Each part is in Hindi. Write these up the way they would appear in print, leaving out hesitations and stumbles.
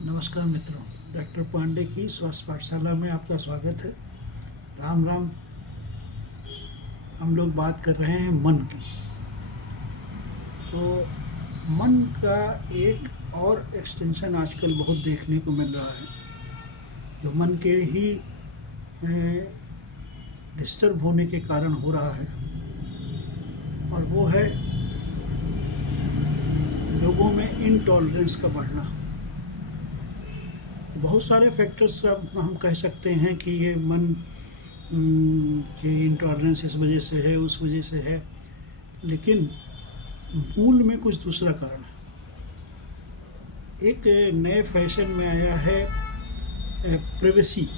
नमस्कार मित्रों, डॉक्टर पांडे की स्वास्थ्य पाठशाला में आपका स्वागत है। राम राम। हम लोग बात कर रहे हैं मन की। तो मन का एक और एक्सटेंशन आजकल बहुत देखने को मिल रहा है, जो मन के ही डिस्टर्ब होने के कारण हो रहा है, और वो है लोगों में इनटॉलरेंस का बढ़ना। बहुत सारे फैक्टर्स अब हम कह सकते हैं कि ये मन की इंटॉलरेंस इस वजह से है, उस वजह से है, लेकिन मूल में कुछ दूसरा कारण है। एक नए फैशन में आया है प्राइवेसी,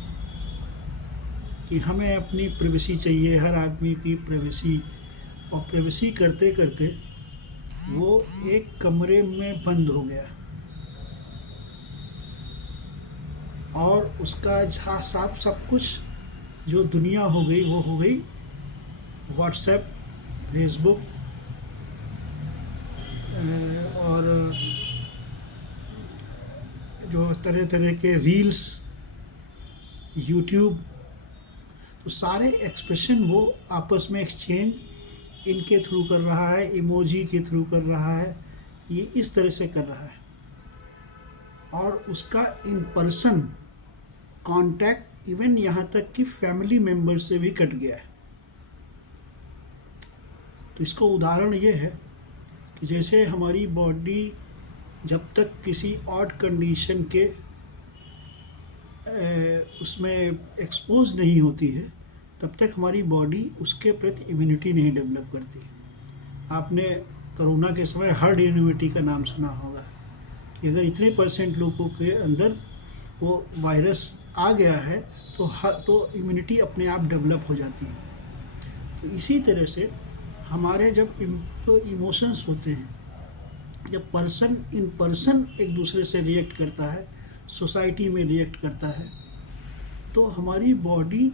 कि हमें अपनी प्राइवेसी चाहिए, हर आदमी की प्राइवेसी। और प्राइवेसी करते करते वो एक कमरे में बंद हो गया, और उसका जहाँ साफ सब कुछ जो दुनिया हो गई वो हो गई व्हाट्सएप, फेसबुक और जो तरह तरह के रील्स, यूट्यूब। तो सारे एक्सप्रेशन वो आपस में एक्सचेंज इनके थ्रू कर रहा है, इमोजी के थ्रू कर रहा है, ये इस तरह से कर रहा है। और उसका इन पर्सन कांटेक्ट इवन यहाँ तक कि फैमिली मेम्बर से भी कट गया है। तो इसका उदाहरण ये है कि जैसे हमारी बॉडी जब तक किसी ऑड कंडीशन के उसमें एक्सपोज नहीं होती है, तब तक हमारी बॉडी उसके प्रति इम्यूनिटी नहीं डेवलप करती। आपने कोरोना के समय हर्ड इम्यूनिटी का नाम सुना होगा, कि अगर इतने % लोगों के अंदर वो वायरस आ गया है तो इम्यूनिटी अपने आप डेवलप हो जाती है। तो इसी तरह से हमारे जब जो इमोशंस होते हैं, जब पर्सन इन पर्सन एक दूसरे से रिएक्ट करता है, सोसाइटी में रिएक्ट करता है, तो हमारी बॉडी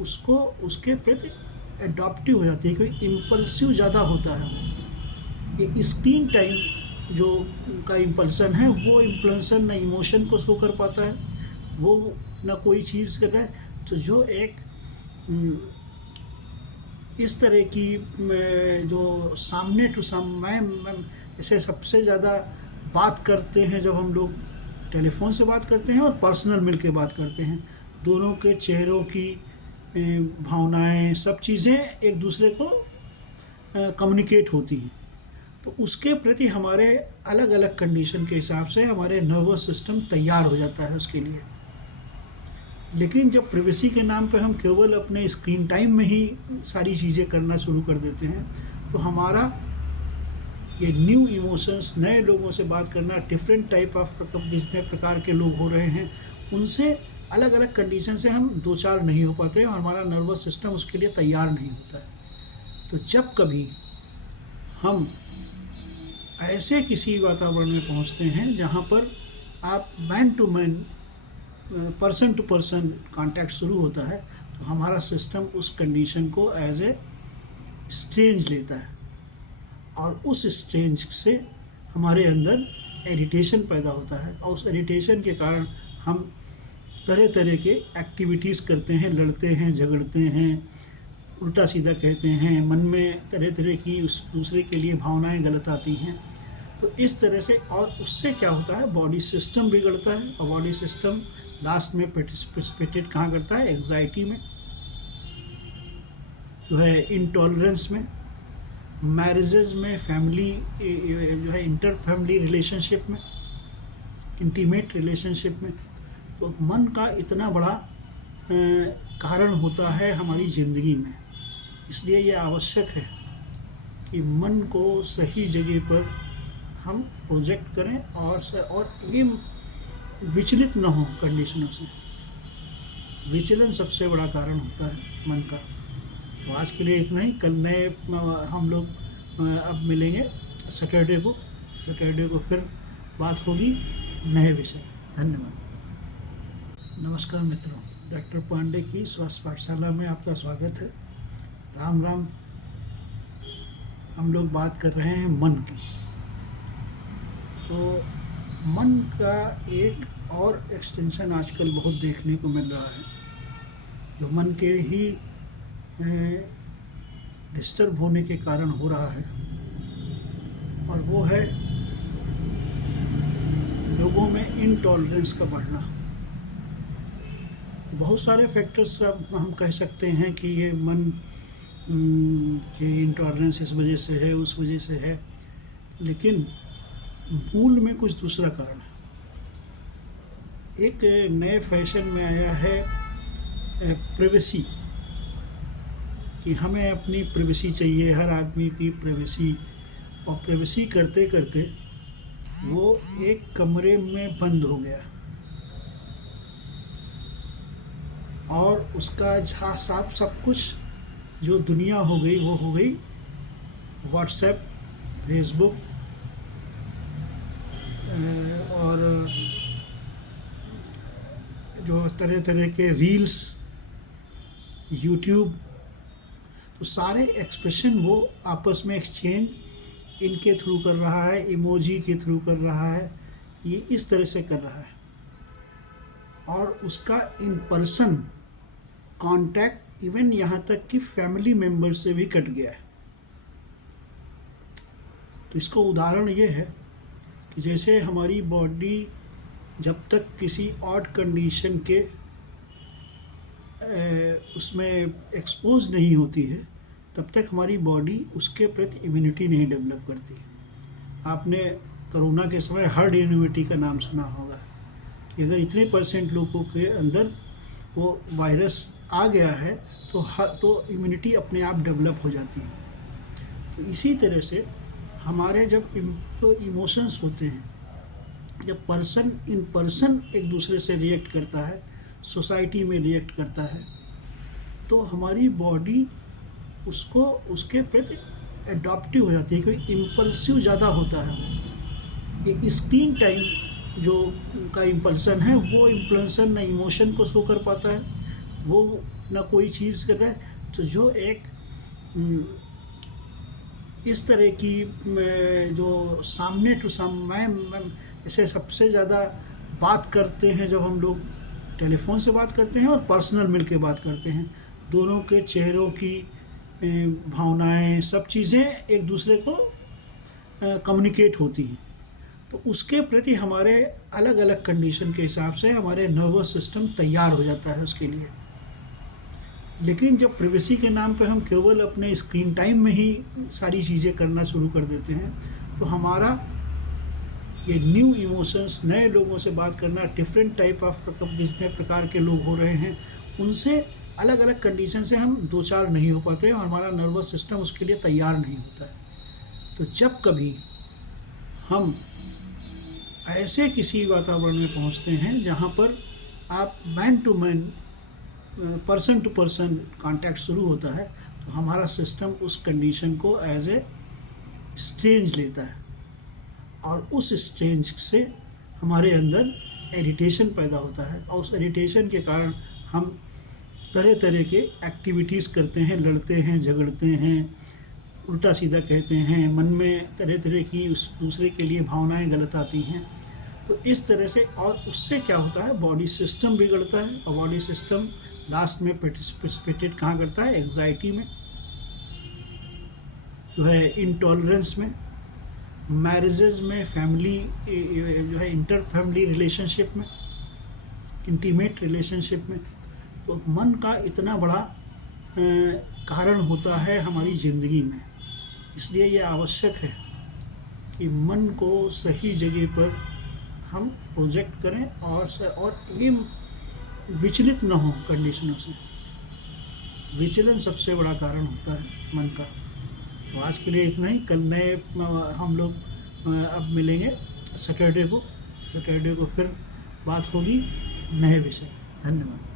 उसको उसके प्रति एडॉप्टिव हो जाती है, क्योंकि इम्पल्सिव ज़्यादा होता है। ये स्क्रीन टाइम जो का इम्पल्सन है, वो इम्पल्सन न इमोशन को शो कर पाता है, वो न कोई चीज़ करता है। तो जो एक इस तरह की जो सामने टू सामने ऐसे सबसे ज़्यादा बात करते हैं, जब हम लोग टेलीफोन से बात करते हैं और पर्सनल मिल के बात करते हैं, दोनों के चेहरों की भावनाएं, सब चीज़ें एक दूसरे को कम्युनिकेट होती हैं। तो उसके प्रति हमारे अलग अलग कंडीशन के हिसाब से हमारे नर्वस सिस्टम तैयार हो जाता है उसके लिए। लेकिन जब प्राइवेसी के नाम पे हम केवल अपने स्क्रीन टाइम में ही सारी चीज़ें करना शुरू कर देते हैं, तो हमारा ये न्यू इमोशंस, नए लोगों से बात करना, डिफरेंट टाइप ऑफ जितने प्रकार के लोग हो रहे हैं, उनसे अलग अलग कंडीशन से हम दो चार नहीं हो पाते, और हमारा नर्वस सिस्टम उसके लिए तैयार नहीं होता है। तो जब कभी हम ऐसे किसी वातावरण में पहुंचते हैं जहां पर आप man to man, person to person contact शुरू होता है, तो हमारा सिस्टम उस कंडीशन को एज ए स्ट्रेंज लेता है, और उस स्ट्रेंज से हमारे अंदर इरिटेशन पैदा होता है, और उस इरिटेशन के कारण हम तरह तरह के एक्टिविटीज़ करते हैं, लड़ते हैं, झगड़ते हैं, उल्टा सीधा कहते हैं, मन में तरह तरह की उस दूसरे के लिए भावनाएं गलत आती हैं। तो इस तरह से, और उससे क्या होता है, बॉडी सिस्टम बिगड़ता है, और बॉडी सिस्टम लास्ट में पार्टिसिपेटेड कहाँ करता है, एग्जाइटी में, जो है इंटॉलरेंस में, मैरिजेज में, फैमिली जो है इंटर फैमिली रिलेशनशिप में, इंटीमेट रिलेशनशिप में। तो मन का इतना बड़ा कारण होता है हमारी ज़िंदगी में। इसलिए ये आवश्यक है कि मन को सही जगह पर हम प्रोजेक्ट करें, और ये विचलित न हो कंडीशनों से। विचलन सबसे बड़ा कारण होता है मन का। तो आज के लिए इतना ही। कल नए हम लोग अब मिलेंगे सैटरडे को फिर बात होगी नए विषय। धन्यवाद। नमस्कार मित्रों, डॉक्टर पांडे की स्वास्थ्य पाठशाला में आपका स्वागत है। राम राम। हम लोग बात कर रहे हैं मन की। तो मन का एक और एक्सटेंशन आजकल बहुत देखने को मिल रहा है, जो मन के ही डिस्टर्ब होने के कारण हो रहा है, और वो है लोगों में इनटॉलरेंस का बढ़ना। बहुत सारे फैक्टर्स अब हम कह सकते हैं कि ये मन की इनटॉलरेंस इस वजह से है, उस वजह से है, लेकिन मूल में कुछ दूसरा कारण है। एक नए फैशन में आया है प्राइवेसी, कि हमें अपनी प्राइवेसी चाहिए, हर आदमी की प्राइवेसी। और प्राइवेसी करते करते वो एक कमरे में बंद हो गया, और उसका जहाँ साफ सब कुछ जो दुनिया हो गई वो हो गई व्हाट्सएप, फेसबुक और जो तरह तरह के रील्स, यूट्यूब। तो सारे एक्सप्रेशन वो आपस में एक्सचेंज इनके थ्रू कर रहा है, इमोजी के थ्रू कर रहा है, ये इस तरह से कर रहा है, और उसका इन पर्सन कांटेक्ट इवन यहाँ तक कि फैमिली मेम्बर से भी कट गया है। तो इसका उदाहरण ये है कि जैसे हमारी बॉडी जब तक किसी ऑड कंडीशन के उसमें एक्सपोज नहीं होती है, तब तक हमारी बॉडी उसके प्रति इम्यूनिटी नहीं डेवलप करती। आपने कोरोना के समय हर्ड इम्यूनिटी का नाम सुना होगा, कि अगर इतने % लोगों के अंदर वो वायरस आ गया है तो इम्यूनिटी अपने आप डेवलप हो जाती है। तो इसी तरह से हमारे जब जो इमोशंस होते हैं, जब पर्सन इन पर्सन एक दूसरे से रिएक्ट करता है, सोसाइटी में रिएक्ट करता है, तो हमारी बॉडी उसको उसके प्रति एडॉप्टिव हो जाती है, क्योंकि इम्पल्सिव ज़्यादा होता है। ये स्क्रीन टाइम जो का इम्पल्सन है, वो इम्पल्सन न इमोशन को शो कर पाता है, वो न कोई चीज़ करता है। तो जो एक इस तरह की जो सामने टू सामने ऐसे सबसे ज़्यादा बात करते हैं, जब हम लोग टेलीफोन से बात करते हैं और पर्सनल मिल के बात करते हैं, दोनों के चेहरों की भावनाएं, सब चीज़ें एक दूसरे को कम्युनिकेट होती हैं। तो उसके प्रति हमारे अलग अलग कंडीशन के हिसाब से हमारे नर्वस सिस्टम तैयार हो जाता है उसके लिए। लेकिन जब प्राइवेसी के नाम पे हम केवल अपने स्क्रीन टाइम में ही सारी चीज़ें करना शुरू कर देते हैं, तो हमारा ये न्यू इमोशंस, नए लोगों से बात करना, डिफरेंट टाइप ऑफ जितने प्रकार के लोग हो रहे हैं, उनसे अलग अलग कंडीशन से हम दो चार नहीं हो पाते, और हमारा नर्वस सिस्टम उसके लिए तैयार नहीं होता है। तो जब कभी हम ऐसे किसी वातावरण में पहुंचते हैं जहां पर आप man to man, person to person contact शुरू होता है, तो हमारा सिस्टम उस कंडीशन को एज ए स्ट्रेंज लेता है, और उस स्ट्रेंज से हमारे अंदर इरिटेशन पैदा होता है, और उस इरिटेशन के कारण हम तरह तरह के एक्टिविटीज़ करते हैं, लड़ते हैं, झगड़ते हैं, उल्टा सीधा कहते हैं, मन में तरह तरह की उस दूसरे के लिए भावनाएं गलत आती हैं। तो इस तरह से, और उससे क्या होता है, बॉडी सिस्टम बिगड़ता है, और बॉडी सिस्टम लास्ट में पार्टिसिपेटेड कहाँ करता है, एग्जाइटी में, जो है इंटॉलरेंस में, मैरिजेज में, फैमिली जो है इंटर फैमिली रिलेशनशिप में, इंटीमेट रिलेशनशिप में। तो मन का इतना बड़ा कारण होता है हमारी ज़िंदगी में, इसलिए ये आवश्यक है कि मन को सही जगह पर हम प्रोजेक्ट करें, और ये विचलित न हो कंडीशनों से। विचलन सबसे बड़ा कारण होता है मन का। तो आज के लिए इतना ही। कल नए हम लोग अब मिलेंगे सैटरडे को फिर बात होगी नए विषय। धन्यवाद।